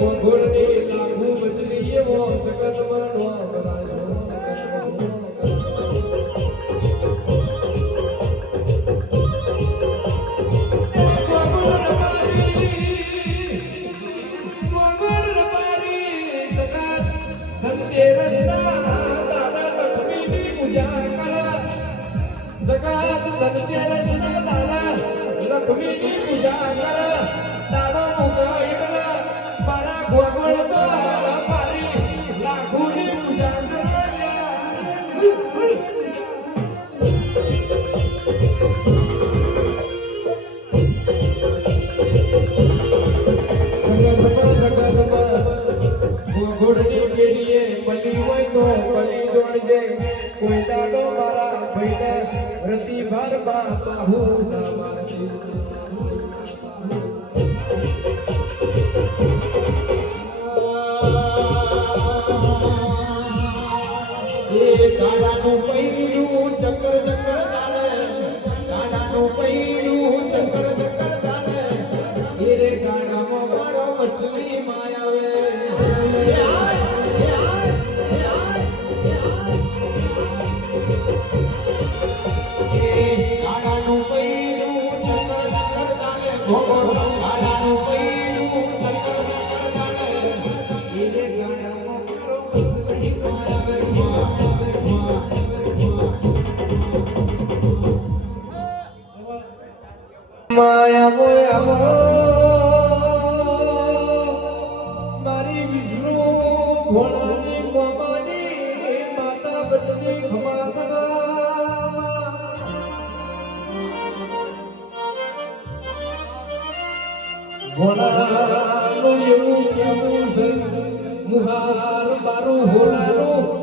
ગોળની લાગુ બચલી એવો જગતમાં નો કરાયો जगत धनतेरसना दाला लक्ष्मीची पूजा कर दादा मुका एकला पारा गोगोळ तो पारी लाखोनी पूजा गोगोळनी केलीये मली वय तो कली जोडजे કોઈ દાડો મારા ભાઈને રતિ ભર બાહુ નામાજી એ ગાડાનું પૈડું ચક્કર ચક્કર ચાલે ગાડાનું પૈડું ચક્કર ચક્કર ચાલે એ રે ગાડામાં મારો મછલી માયાવે માયા મારી વિષ્ણુ ભોળાની મામાની માતા બચની ખમાતના ભોળાનું એવું કેવું છે મુહાર મારું ભોળાનું